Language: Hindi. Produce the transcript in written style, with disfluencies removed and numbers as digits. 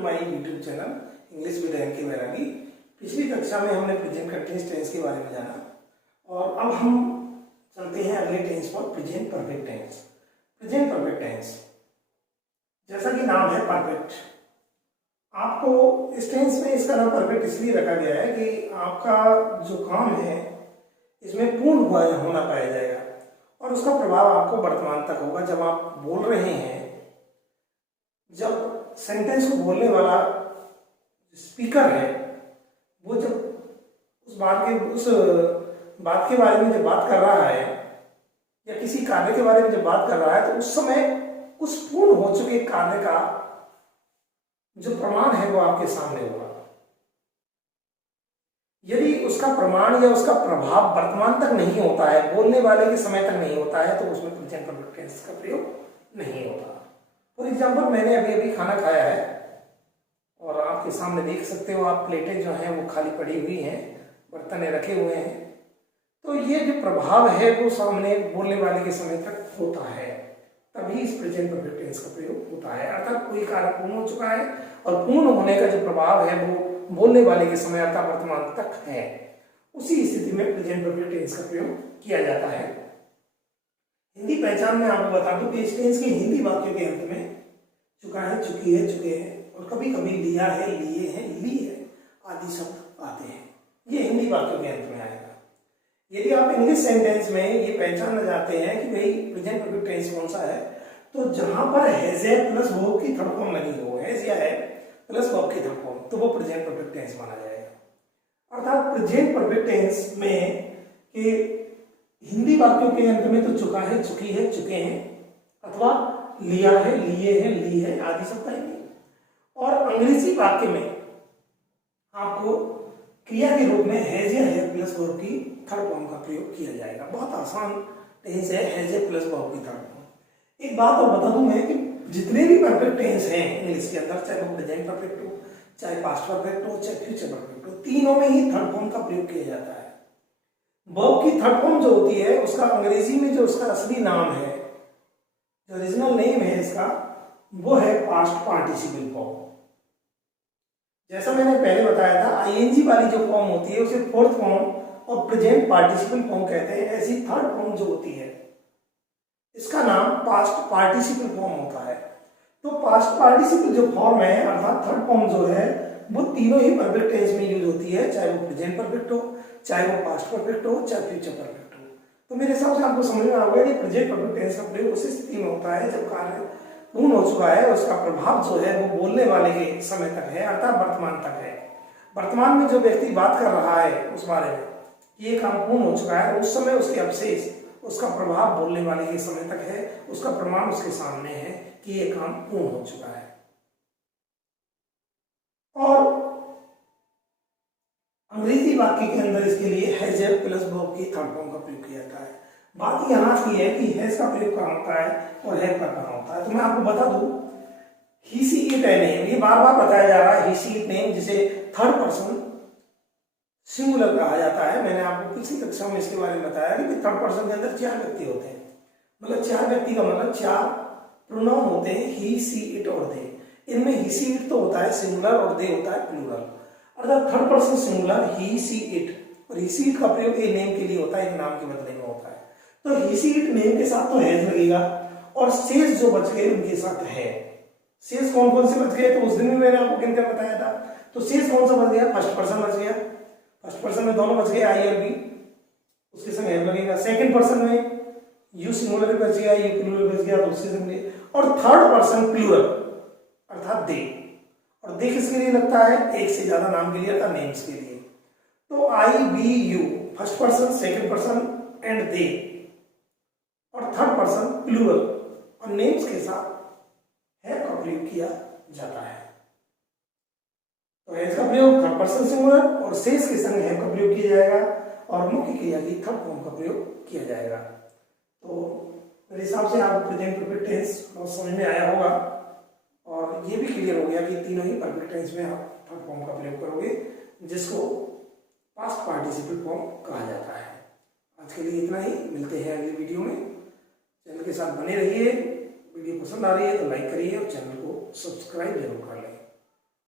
To my YouTube channel English with M K Bairagi. पिछली कक्षा में हमने प्रेजेंट कंटिन्यूअस टेंस के बारे में जाना और अब हम चलते हैं अगले टेंस पर, present perfect tense. Present perfect tense जैसा कि नाम है परफेक्ट, आपको इस टेंस में इसका नाम परफेक्ट इसलिए रखा गया है कि आपका जो काम है इसमें पूर्ण होना पाया जाएगा और उसका प्रभाव आपको वर्तमान तक होगा। जब आप बोल रहे हैं, जब सेंटेंस को बोलने वाला स्पीकर है वो जब उस बात के बारे में जब बात कर रहा है या किसी कार्य के बारे में जब बात कर रहा है तो उस समय उस पूर्ण हो चुके कार्य का जो प्रमाण है वो आपके सामने होगा। यदि उसका प्रमाण या उसका प्रभाव वर्तमान तक नहीं होता है, बोलने वाले के समय तक नहीं होता है, तो उसमें प्रेजेंट परफेक्ट टेंस का प्रयोग नहीं होता। फॉर एग्जाम्पल, मैंने अभी खाना खाया है और आपके सामने देख सकते हो आप प्लेटें जो हैं वो खाली पड़ी हुई हैं, बर्तन रखे हुए हैं, तो ये जो प्रभाव है वो सामने बोलने वाले के समय तक होता है, तभी इस प्रेजेंट परफेक्ट टेंस का प्रयोग होता है। अर्थात कोई कार्य पूर्ण हो चुका है और पूर्ण होने का जो प्रभाव है वो बोलने वाले के समय अर्थात वर्तमान तक है, उसी स्थिति में प्रेजेंट परफेक्ट टेंस का प्रयोग किया जाता है। हिंदी पहचान में आपको बता दूं कि इस टेंस के हिंदी वाक्यों के अंत में चुका है, चुकी है, चुके हैं और कभी कभी लिया है, लिए हैं, ली है आदि शब्द आते हैं। ये हिंदी वाक्यों के अंत में आएगा। यदि आप इंग्लिश सेंटेंस में ये पहचानना चाहते हैं कि भाई प्रेजेंट परफेक्ट टेंस कौन सा है, तो जहां पर हैज है प्लस वर्ब की थर्ड फॉर्म लगी हो, हैज या है प्लस वर्ब की थर्ड फॉर्म, तो वो प्रेजेंट परफेक्ट टेंस माना जाएगा। अर्थात प्रेजेंट परफेक्ट टेंस में कि हिंदी वाक्यों के अंत में तो चुका है, चुकी है, चुके हैं अथवा लिया है, लिए हैं, ली है आदि सब पाएंगे। और अंग्रेजी वाक्य में आपको क्रिया के रूप में हैज या है प्लस वर्ब की थर्ड फॉर्म का प्रयोग किया जाएगा। बहुत आसान टेंस है हैज या प्लस वर्ब की थर्ड फॉर्म। एक बात और बता दूं मैं कि जितने भी परफेक्ट टेंस हैं इंग्लिश के अंदर, चाहे वो प्रेजेंट परफेक्ट हो, चाहे पास्ट परफेक्ट हो, चाहे फ्यूचर परफेक्ट हो, तीनों में ही थर्ड फॉर्म का प्रयोग किया जाता है। वर्ब की थर्ड फॉर्म जो होती है उसका अंग्रेजी में जो उसका असली नाम है, जो ओरिजिनल नेम है इसका, वो है पास्ट पार्टिसिपल फॉर्म। जैसा मैंने पहले बताया था, आईएनजी वाली जो फॉर्म होती है उसे फोर्थ फॉर्म और प्रेजेंट पार्टिसिपल फॉर्म कहते हैं। ऐसी थर्ड फॉर्म जो होती है इसका नाम पास्ट पार्टिसिपल फॉर्म होता है। तो पास्ट पार्टिसिपल जो फॉर्म है अर्थात थर्ड फॉर्म जो है वो तीनों ही परफेक्ट टेंस में यूज होती है, चाहे वो प्रेजेंट परफेक्ट हो, चाहे वो पास्ट परफेक्ट हो, चाहे फ्यूचर परफेक्ट हो। तो मेरे हिसाब से आपको समझ में आ गया कि प्रेजेंट परफेक्ट टेंस का प्रयोग उसी स्थिति में होता है जब कार्य पूर्ण हो चुका है, उसका प्रभाव जो है वो बोलने वाले के समय तक है अर्थात वर्तमान तक है। वर्तमान में जो व्यक्ति बात कर रहा है उस बारे में ये काम पूर्ण हो चुका है, उस समय उसके अवशेष, उसका प्रभाव बोलने वाले के समय तक है, उसका प्रमाण उसके सामने है कि ये काम पूर्ण हो चुका है। और अंग्रेजी वाक्य के अंदर इसके लिए हैज प्लस वर्ब की थर्ड फॉर्म का प्रयोग किया जाता है। बात यहाँ की है कि हैज का प्रयोग कहाँ होता है और हैव का कहाँ होता है। तो मैं आपको बता दूं, ही सी इट है नेम, ये बार बार बताया जा रहा है ही सी इट नेम, जिसे थर्ड पर्सन सिंगुलर कहा जाता है। मैंने आपको पिछली कक्षा में इसके बारे में बताया कि थर्ड पर्सन के अंदर 4 व्यक्ति होते हैं, मतलब 4 व्यक्ति का मतलब 4 प्रोनाउन होते हैं, ही सी इट और दे। इनमें ही सी इट तो होता है सिंगुलर और दे होता है प्लूरल। अर्थात third person singular he see it, और ही सी इट का प्रयोग एक नेम के लिए होता है, एक नाम के बदले में होता है। तो ही सी इट नेम के साथ तो हैज लगेगा और शेष जो बच गए उनके साथ है। शेष कौन कौन से बच गए, तो उस दिन भी मैंने आपको गिनकर बताया था। तो शेष कौन सा बच गया, फर्स्ट पर्सन बच गया, फर्स्ट पर्सन में दोनों बच गए आई और बी, उसके संग हैव लगेगा। सेकंड पर्सन में यू सिंगुलर बच गया, यू प्लूरल बच गया, तो उसके संग। और थर्ड पर्सन प्लूरल अर्थात दे, और दे किसके लिए लगता है, एक से ज्यादा नाम के लिए अर्थात नेम्स के लिए। तो I we you first person, second person and they, और थर्ड पर्सन प्लूरल और नेम्स के साथ हैव का प्रयोग किया जाता है। तो हैज का प्रयोग थर्ड पर्सन सिंगुलर और शेष के संग हैव का प्रयोग किया जाएगा और मुख्य क्रिया की थर्ड फॉर्म का प्रयोग किया जाएगा। तो मेरे हिसाब से आपको प्रेजेंट परफेक्ट टेंस बहुत समझ में आया होगा और ये भी क्लियर हो गया कि तीनों ही परफेक्ट टेंस में आप थर्ड फॉर्म का प्रयोग करोगे, जिसको पास्ट पार्टिसिपल फॉर्म कहा जाता है। आज के लिए इतना ही, मिलते हैं अगली वीडियो में। चैनल के साथ बने रहिए। वीडियो पसंद आ रही है तो लाइक करिए और चैनल को सब्सक्राइब जरूर कर लें।